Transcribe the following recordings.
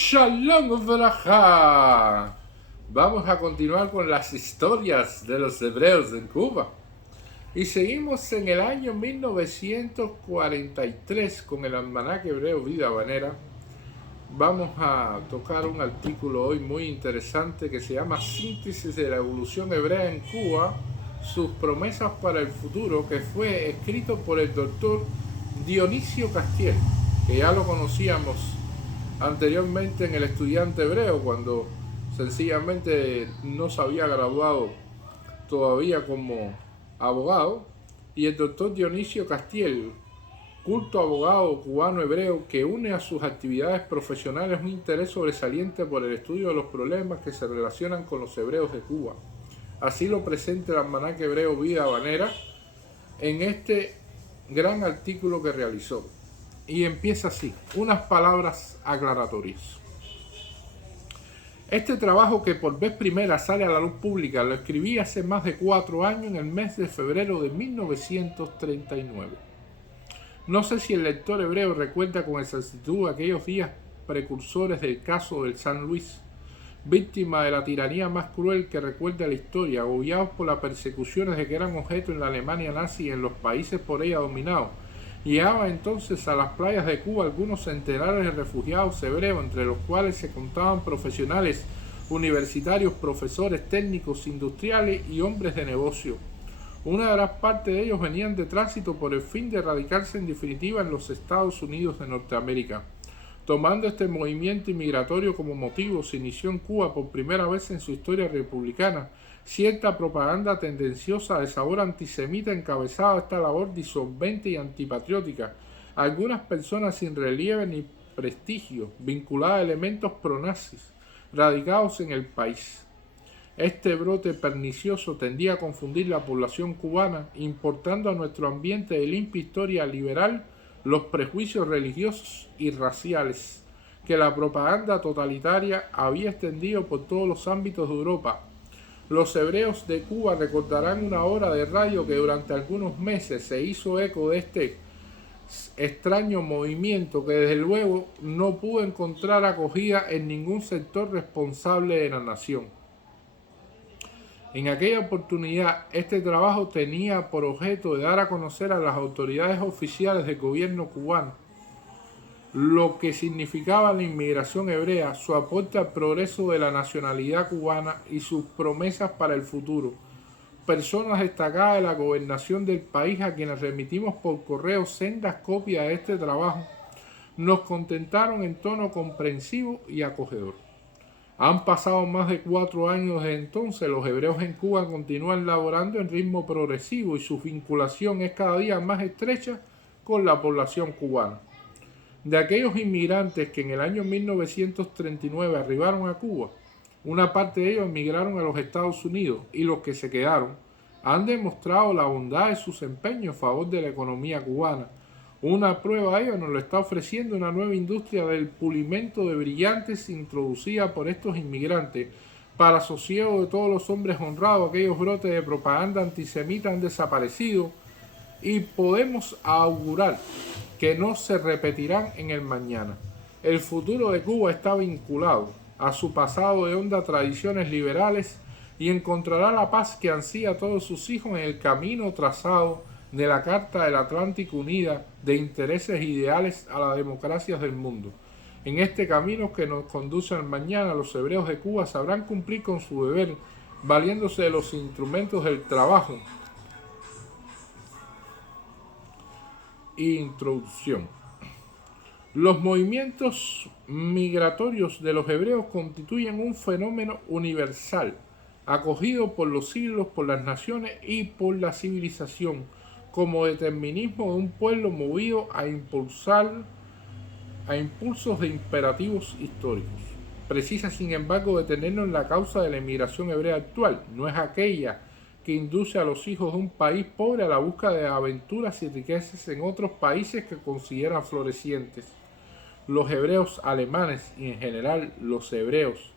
Shalom Uvraja. Vamos a continuar con las historias de los hebreos en Cuba. Y seguimos en el año 1943 con el almanaque hebreo Vida Habanera. Vamos a tocar un artículo hoy muy interesante que se llama Síntesis de la evolución hebrea en Cuba, sus promesas para el futuro, que fue escrito por el doctor Dionisio Castiel, que ya lo conocíamos anteriormente en El Estudiante Hebreo, cuando sencillamente no se había graduado todavía como abogado, y el doctor Dionisio Castiel, culto abogado cubano hebreo que une a sus actividades profesionales un interés sobresaliente por el estudio de los problemas que se relacionan con los hebreos de Cuba. Así lo presenta el almanaque hebreo Vida Habanera en este gran artículo que realizó. Y empieza así, unas palabras aclaratorias. Este trabajo, que por vez primera sale a la luz pública, lo escribí hace más de 4 años, en el mes de febrero de 1939. No sé si el lector hebreo recuerda con exactitud aquellos días precursores del caso del San Luis, víctima de la tiranía más cruel que recuerda la historia, agobiados por las persecuciones de que eran objeto en la Alemania nazi y en los países por ella dominados. Llegaba entonces a las playas de Cuba algunos centenares de refugiados hebreos, entre los cuales se contaban profesionales universitarios, profesores, técnicos, industriales y hombres de negocio. Una gran parte de ellos venían de tránsito por el fin de radicarse en definitiva en los Estados Unidos de Norteamérica. Tomando este movimiento inmigratorio como motivo, se inició en Cuba por primera vez en su historia republicana cierta propaganda tendenciosa de sabor antisemita encabezada esta labor disolvente y antipatriótica. Algunas personas sin relieve ni prestigio, vinculadas a elementos pronazis, radicados en el país. Este brote pernicioso tendía a confundir la población cubana, importando a nuestro ambiente de limpia historia liberal los prejuicios religiosos y raciales que la propaganda totalitaria había extendido por todos los ámbitos de Europa. Los hebreos de Cuba recordarán una hora de radio que durante algunos meses se hizo eco de este extraño movimiento, que desde luego no pudo encontrar acogida en ningún sector responsable de la nación. En aquella oportunidad, este trabajo tenía por objeto de dar a conocer a las autoridades oficiales del gobierno cubano lo que significaba la inmigración hebrea, su aporte al progreso de la nacionalidad cubana y sus promesas para el futuro. Personas destacadas de la gobernación del país, a quienes remitimos por correo sendas copias de este trabajo, nos contentaron en tono comprensivo y acogedor. Han pasado más de 4 años desde entonces. Los hebreos en Cuba continúan laborando en ritmo progresivo y su vinculación es cada día más estrecha con la población cubana. De aquellos inmigrantes que en el año 1939 arribaron a Cuba, una parte de ellos emigraron a los Estados Unidos, y los que se quedaron han demostrado la bondad de sus empeños a favor de la economía cubana. Una prueba de ello nos lo está ofreciendo una nueva industria del pulimento de brillantes introducida por estos inmigrantes. Para sosiego de todos los hombres honrados, aquellos brotes de propaganda antisemita han desaparecido y podemos augurar que no se repetirán en el mañana. El futuro de Cuba está vinculado a su pasado de hondas tradiciones liberales y encontrará la paz que ansía a todos sus hijos en el camino trazado de la Carta del Atlántico unida de intereses ideales a las democracias del mundo. En este camino que nos conduce al mañana, los hebreos de Cuba sabrán cumplir con su deber, valiéndose de los instrumentos del trabajo. Introducción. Los movimientos migratorios de los hebreos constituyen un fenómeno universal, acogido por los siglos, por las naciones y por la civilización, como determinismo de un pueblo movido a impulsos de imperativos históricos. Precisa, sin embargo, detenernos en la causa de la emigración hebrea actual. No es aquella que induce a los hijos de un país pobre a la búsqueda de aventuras y riquezas en otros países que consideran florecientes. Los hebreos alemanes y en general los hebreos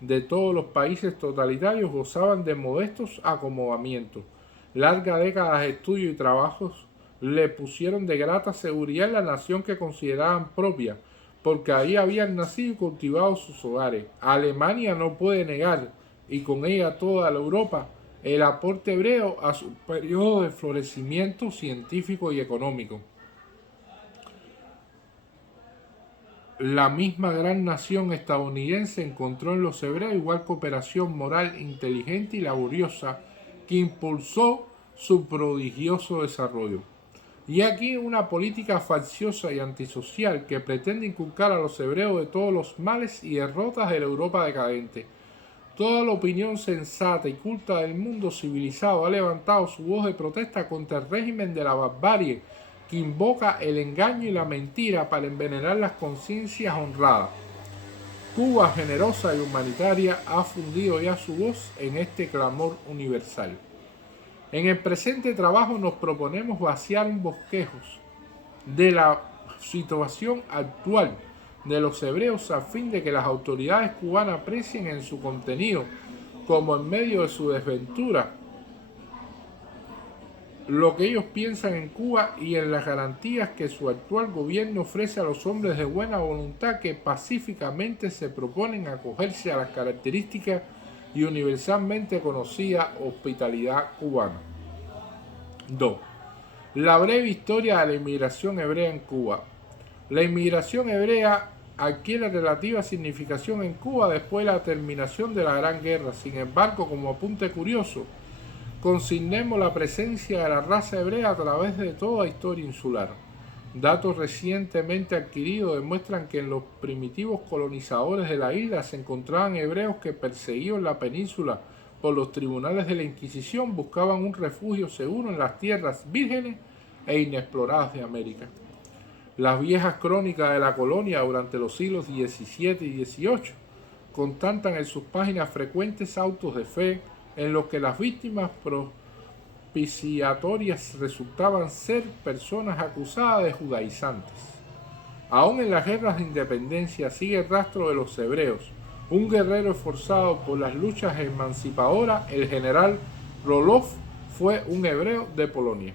de todos los países totalitarios gozaban de modestos acomodamientos. Largas décadas de estudio y trabajos le pusieron de grata seguridad en la nación que consideraban propia, porque ahí habían nacido y cultivado sus hogares. Alemania no puede negar, y con ella toda la Europa, el aporte hebreo a su periodo de florecimiento científico y económico. La misma gran nación estadounidense encontró en los hebreos igual cooperación moral, inteligente y laboriosa que impulsó su prodigioso desarrollo. Y aquí una política facciosa y antisocial que pretende inculcar a los hebreos de todos los males y derrotas de la Europa decadente. Toda la opinión sensata y culta del mundo civilizado ha levantado su voz de protesta contra el régimen de la barbarie que invoca el engaño y la mentira para envenenar las conciencias honradas. Cuba, generosa y humanitaria, ha fundido ya su voz en este clamor universal. En el presente trabajo nos proponemos vaciar un bosquejo de la situación actual de los hebreos a fin de que las autoridades cubanas aprecien en su contenido, como en medio de su desventura, lo que ellos piensan en Cuba y en las garantías que su actual gobierno ofrece a los hombres de buena voluntad que pacíficamente se proponen acogerse a las características y universalmente conocida hospitalidad cubana. 2. La breve historia de la inmigración hebrea en Cuba. La inmigración hebrea adquiere relativa significación en Cuba después de la terminación de la Gran Guerra. Sin embargo, como apunte curioso, consignemos la presencia de la raza hebrea a través de toda la historia insular. Datos recientemente adquiridos demuestran que en los primitivos colonizadores de la isla se encontraban hebreos que, perseguidos en la península por los tribunales de la Inquisición, buscaban un refugio seguro en las tierras vírgenes e inexploradas de América. Las viejas crónicas de la colonia durante los siglos XVII y XVIII constatan en sus páginas frecuentes autos de fe en los que las víctimas propiciatorias resultaban ser personas acusadas de judaizantes. Aún en las guerras de independencia sigue el rastro de los hebreos. Un guerrero esforzado por las luchas emancipadoras, el general Roloff, fue un hebreo de Polonia.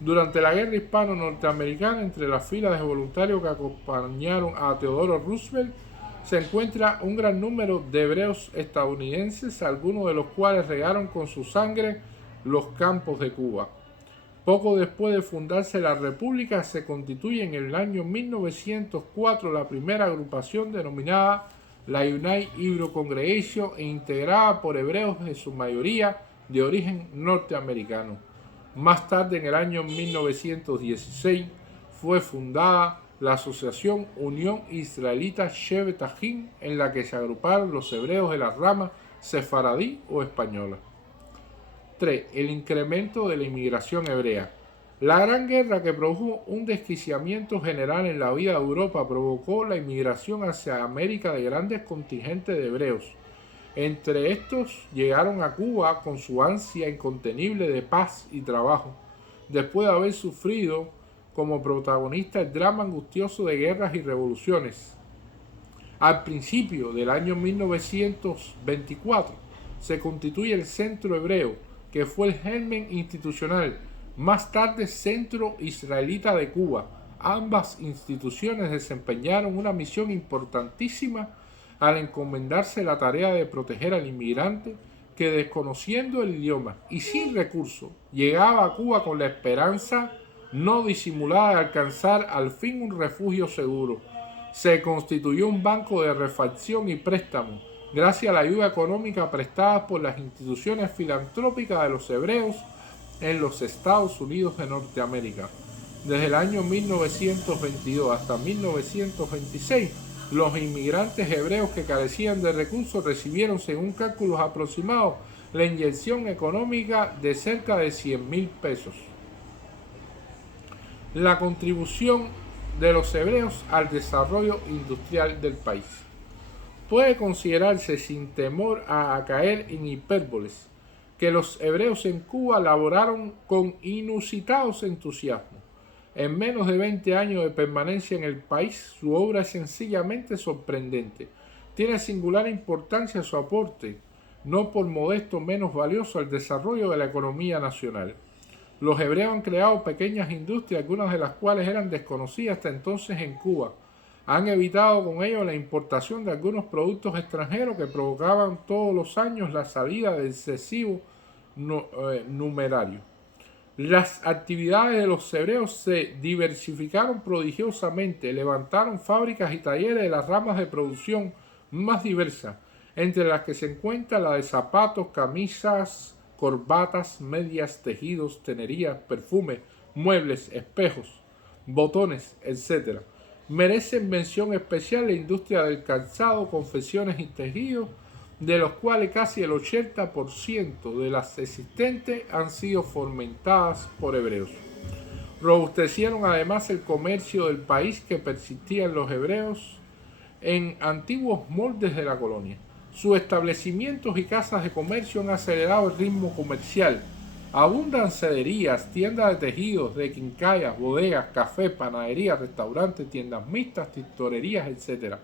Durante la guerra hispano-norteamericana, entre las filas de voluntarios que acompañaron a Theodore Roosevelt, se encuentra un gran número de hebreos estadounidenses, algunos de los cuales regaron con su sangre los campos de Cuba. Poco después de fundarse la República, se constituye en el año 1904 la primera agrupación denominada la United Hebrew Congregation e integrada por hebreos en su mayoría de origen norteamericano. Más tarde, en el año 1916, fue fundada la Asociación Unión Israelita Shevet Ahim, en la que se agruparon los hebreos de la rama sefaradí o española. 3. El incremento de la inmigración hebrea. La Gran Guerra, que produjo un desquiciamiento general en la vida de Europa, provocó la inmigración hacia América de grandes contingentes de hebreos. Entre estos llegaron a Cuba con su ansia incontenible de paz y trabajo, después de haber sufrido como protagonista el drama angustioso de guerras y revoluciones. Al principio del año 1924 se constituye el Centro Hebreo, que fue el germen institucional, más tarde Centro Israelita de Cuba. Ambas instituciones desempeñaron una misión importantísima al encomendarse la tarea de proteger al inmigrante que, desconociendo el idioma y sin recursos, llegaba a Cuba con la esperanza no disimulada de alcanzar al fin un refugio seguro. Se constituyó un banco de refacción y préstamo gracias a la ayuda económica prestada por las instituciones filantrópicas de los hebreos en los Estados Unidos de Norteamérica. Desde el año 1922 hasta 1926, los inmigrantes hebreos que carecían de recursos recibieron, según cálculos aproximados, la inyección económica de cerca de 100.000 pesos. La contribución de los hebreos al desarrollo industrial del país. Puede considerarse, sin temor a caer en hipérboles, que los hebreos en Cuba laboraron con inusitados entusiasmos. En menos de 20 años de permanencia en el país, su obra es sencillamente sorprendente. Tiene singular importancia su aporte, no por modesto menos valioso, al desarrollo de la economía nacional. Los hebreos han creado pequeñas industrias, algunas de las cuales eran desconocidas hasta entonces en Cuba. Han evitado con ello la importación de algunos productos extranjeros que provocaban todos los años la salida de excesivo numerario. Las actividades de los hebreos se diversificaron prodigiosamente, levantaron fábricas y talleres de las ramas de producción más diversas, entre las que se encuentra la de zapatos, camisas, corbatas, medias, tejidos, tenerías, perfumes, muebles, espejos, botones, etc. Merecen mención especial la industria del calzado, confecciones y tejidos, de los cuales casi el 80% de las existentes han sido fomentadas por hebreos. Robustecieron además el comercio del país que persistía en los hebreos en antiguos moldes de la colonia. Sus establecimientos y casas de comercio han acelerado el ritmo comercial. Abundan cederías, tiendas de tejidos, de quincallas, bodegas, café, panaderías, restaurantes, tiendas mixtas, tintorerías, etc.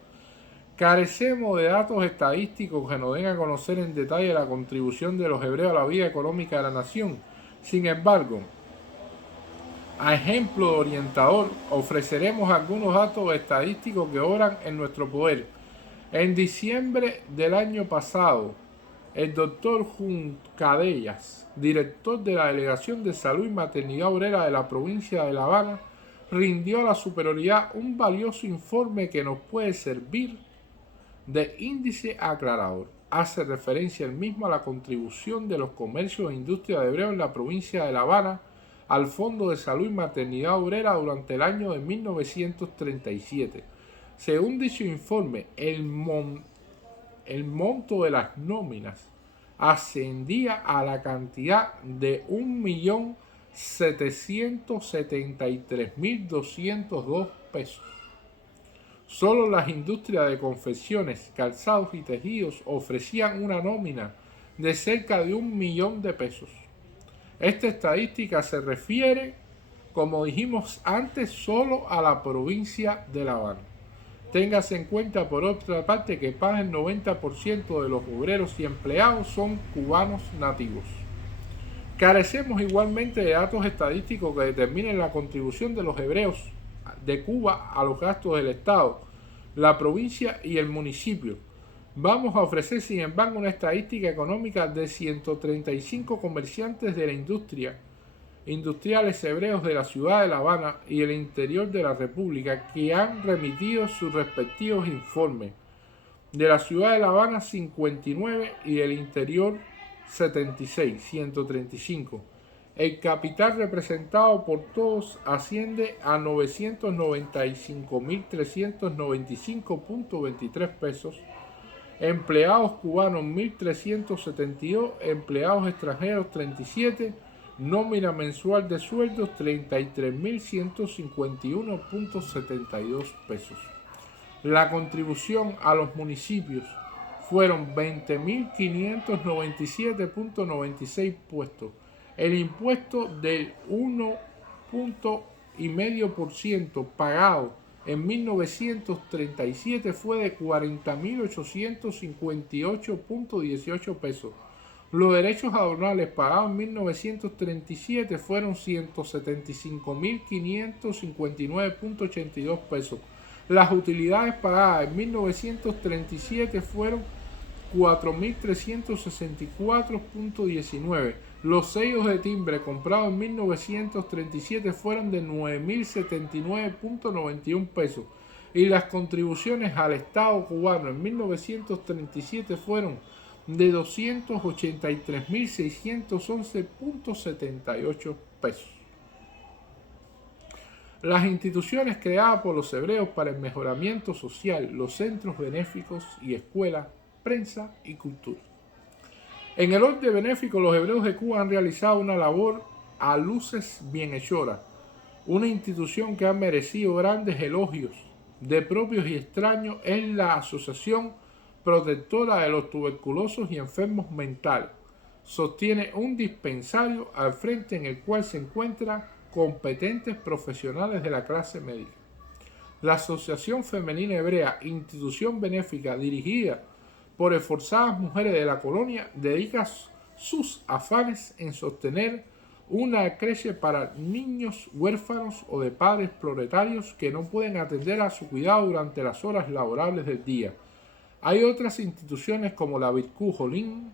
Carecemos de datos estadísticos que nos den a conocer en detalle la contribución de los hebreos a la vida económica de la nación. Sin embargo, a ejemplo de orientador, ofreceremos algunos datos estadísticos que obran en nuestro poder. En diciembre del año pasado, el doctor Juncadellas, director de la Delegación de Salud y Maternidad Obrera de la provincia de La Habana, rindió a la superioridad un valioso informe que nos puede servir de índice aclarador. Hace referencia el mismo a la contribución de los comercios e industrias de hebreo en la provincia de La Habana al Fondo de Salud y Maternidad Obrera durante el año de 1937. Según dicho informe, el monto de las nóminas ascendía a la cantidad de 1.773.202 pesos. Solo las industrias de confecciones, calzados y tejidos ofrecían una nómina de cerca de 1.000.000 de pesos. Esta estadística se refiere, como dijimos antes, solo a la provincia de La Habana. Téngase en cuenta, por otra parte, que más del 90% de los obreros y empleados son cubanos nativos. Carecemos igualmente de datos estadísticos que determinen la contribución de los hebreos de Cuba a los gastos del Estado, la provincia y el municipio. Vamos a ofrecer, sin embargo, una estadística económica de 135 comerciantes de la industriales hebreos de la ciudad de La Habana y el interior de la República que han remitido sus respectivos informes. De la ciudad de La Habana, 59 y del interior 76, 135. El capital representado por todos asciende a 995.395.23 pesos. Empleados cubanos 1.372, empleados extranjeros 37, nómina mensual de sueldos 33.151.72 pesos. La contribución a los municipios fueron 20.597.96 puestos. El impuesto del 1,5% pagado en 1937 fue de 40.858.18 pesos. Los derechos aduanales pagados en 1937 fueron 175.559.82 pesos. Las utilidades pagadas en 1937 fueron 4.364.19. Los sellos de timbre comprados en 1937 fueron de 9.079.91 pesos. Y las contribuciones al Estado cubano en 1937 fueron de 283.611.78 pesos. Las instituciones creadas por los hebreos para el mejoramiento social, los centros benéficos y escuelas, prensa y cultura. En el orden benéfico, los hebreos de Cuba han realizado una labor a luces bienhechora, una institución que ha merecido grandes elogios de propios y extraños es la Asociación Protectora de los Tuberculosos y Enfermos Mentales. Sostiene un dispensario al frente en el cual se encuentran competentes profesionales de la clase médica. La Asociación Femenina Hebrea, institución benéfica dirigida por esforzadas mujeres de la colonia, dedica sus afanes en sostener una creche para niños huérfanos o de padres proletarios que no pueden atender a su cuidado durante las horas laborables del día. Hay otras instituciones como la Birkut Jolim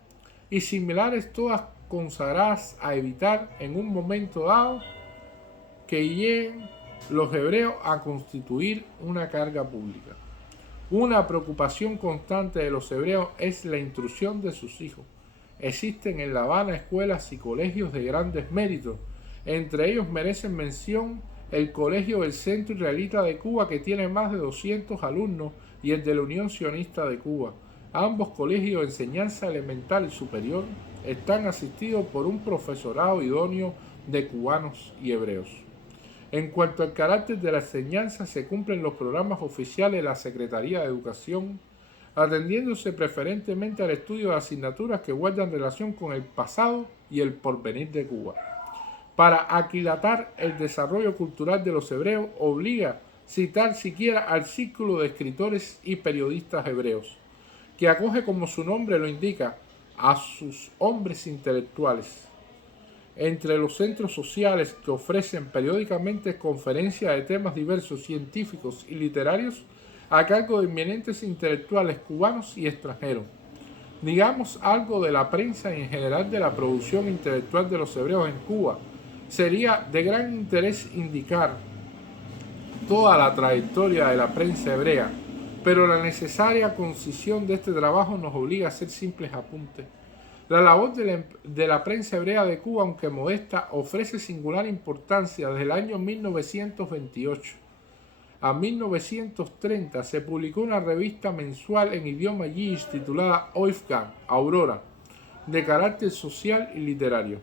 y similares, todas consagradas a evitar en un momento dado que lleguen los hebreos a constituir una carga pública. Una preocupación constante de los hebreos es la instrucción de sus hijos. Existen en La Habana escuelas y colegios de grandes méritos. Entre ellos merecen mención el Colegio del Centro Israelita de Cuba, que tiene más de 200 alumnos, y el de la Unión Sionista de Cuba. Ambos colegios de enseñanza elemental y superior están asistidos por un profesorado idóneo de cubanos y hebreos. En cuanto al carácter de la enseñanza, se cumplen los programas oficiales de la Secretaría de Educación, atendiéndose preferentemente al estudio de asignaturas que guardan relación con el pasado y el porvenir de Cuba. Para aquilatar el desarrollo cultural de los hebreos, obliga citar siquiera al Círculo de Escritores y Periodistas Hebreos, que acoge, como su nombre lo indica, a sus hombres intelectuales. Entre los centros sociales que ofrecen periódicamente conferencias de temas diversos, científicos y literarios a cargo de eminentes intelectuales cubanos y extranjeros. Digamos algo de la prensa y en general de la producción intelectual de los hebreos en Cuba. Sería de gran interés indicar toda la trayectoria de la prensa hebrea, pero la necesaria concisión de este trabajo nos obliga a hacer simples apuntes. La labor de la prensa hebrea de Cuba, aunque modesta, ofrece singular importancia. Desde el año 1928 a 1930 se publicó una revista mensual en idioma yiddish titulada Oifgan, Aurora, de carácter social y literario.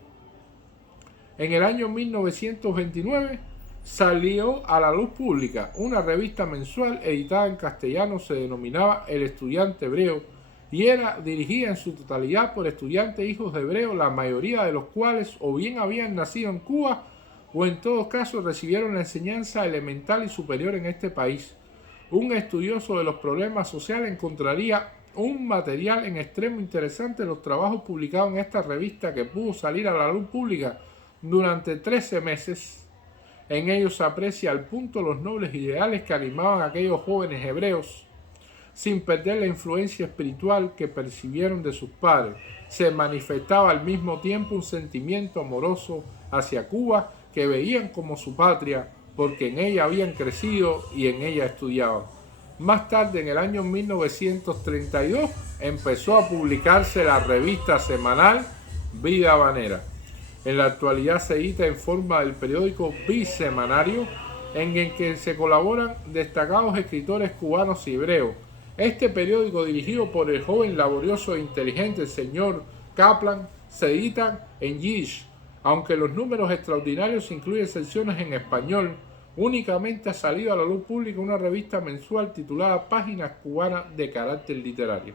En el año 1929 salió a la luz pública una revista mensual editada en castellano, se denominaba El Estudiante Hebreo, y era dirigida en su totalidad por estudiantes hijos de hebreos, la mayoría de los cuales o bien habían nacido en Cuba o en todo caso recibieron la enseñanza elemental y superior en este país. Un estudioso de los problemas sociales encontraría un material en extremo interesante en los trabajos publicados en esta revista, que pudo salir a la luz pública durante 13 meses. En ellos se aprecia al punto los nobles ideales que animaban a aquellos jóvenes hebreos, sin perder la influencia espiritual que percibieron de sus padres. Se manifestaba al mismo tiempo un sentimiento amoroso hacia Cuba, que veían como su patria, porque en ella habían crecido y en ella estudiaban. Más tarde, en el año 1932, empezó a publicarse la revista semanal Vida Habanera. En la actualidad se edita en forma del periódico bisemanario, en el que se colaboran destacados escritores cubanos y hebreos. Este periódico, dirigido por el joven laborioso e inteligente señor Kaplan, se edita en yiddish, aunque los números extraordinarios incluyen secciones en español. Únicamente ha salido a la luz pública una revista mensual titulada Páginas Cubanas de carácter literario.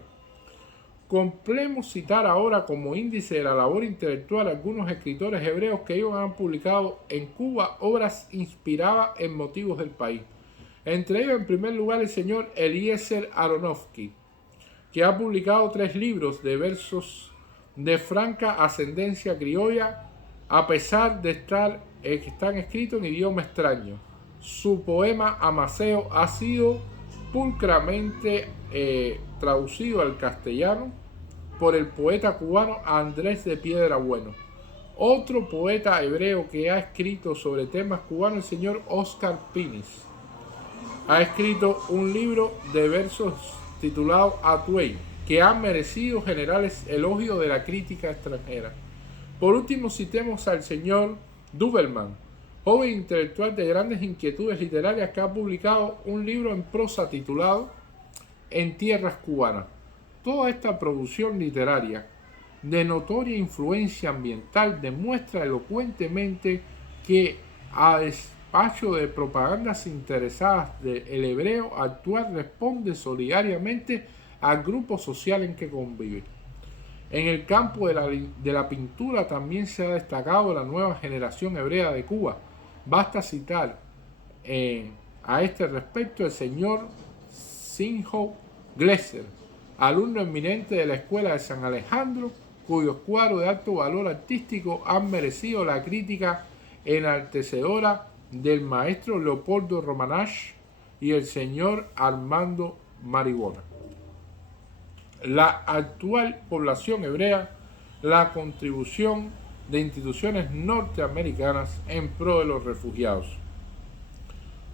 Complemos citar ahora como índice de la labor intelectual algunos escritores hebreos que ellos han publicado en Cuba obras inspiradas en motivos del país. Entre ellos, en primer lugar, el señor Eliezer Aronofsky, que ha publicado 3 libros de versos de franca ascendencia criolla, a pesar de que están escritos en idioma extraño. Su poema Amaseo ha sido pulcramente traducido al castellano por el poeta cubano Andrés de Piedrabueno. Otro poeta hebreo que ha escrito sobre temas cubanos, el señor Oscar Pinis, ha escrito un libro de versos titulado Atuey, que ha merecido generales elogios de la crítica extranjera. Por último, citemos al señor Dubelman, joven intelectual de grandes inquietudes literarias, que ha publicado un libro en prosa titulado En Tierras Cubanas. Toda esta producción literaria de notoria influencia ambiental demuestra elocuentemente que, a despacho de propagandas interesadas del hebreo, actual responde solidariamente al grupo social en que convive. En el campo de la pintura también se ha destacado la nueva generación hebrea de Cuba. Basta citar a este respecto el señor Simho Glesser, alumno eminente de la Escuela de San Alejandro, cuyos cuadros de alto valor artístico han merecido la crítica enaltecedora del maestro Leopoldo Romanach y el señor Armando Marigona. La actual población hebrea, la contribución de instituciones norteamericanas en pro de los refugiados.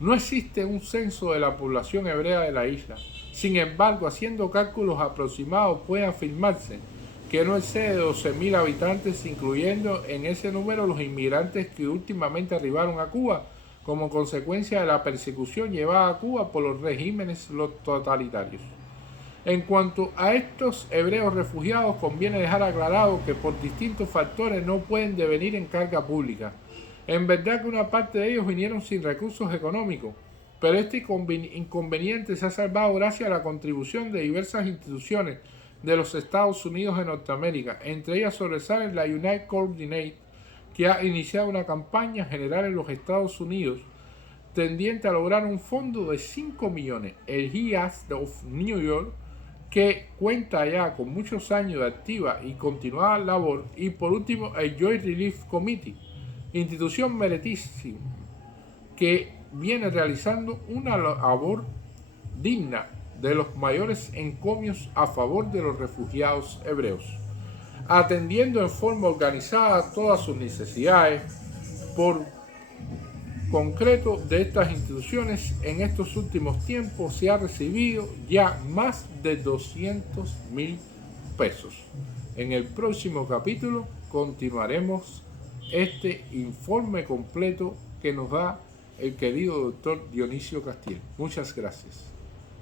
No existe un censo de la población hebrea de la isla. Sin embargo, haciendo cálculos aproximados, puede afirmarse que no excede de 12.000 habitantes, incluyendo en ese número los inmigrantes que últimamente arribaron a Cuba como consecuencia de la persecución llevada a Cuba por los regímenes totalitarios. En cuanto a estos hebreos refugiados, conviene dejar aclarado que por distintos factores no pueden devenir en carga pública. En verdad que una parte de ellos vinieron sin recursos económicos, pero este inconveniente se ha salvado gracias a la contribución de diversas instituciones de los Estados Unidos de Norteamérica. Entre ellas sobresale la United Coordinate, que ha iniciado una campaña general en los Estados Unidos tendiente a lograr un fondo de 5 millones. El GIAS of New York, que cuenta ya con muchos años de activa y continuada labor, y por último el Joint Relief Committee, institución meritísima que viene realizando una labor digna de los mayores encomios a favor de los refugiados hebreos, atendiendo en forma organizada todas sus necesidades. Por concreto de estas instituciones, en estos últimos tiempos se ha recibido ya más de 200.000 pesos. En el próximo capítulo continuaremos este informe completo que nos da el querido doctor Dionisio Castiel. Muchas gracias.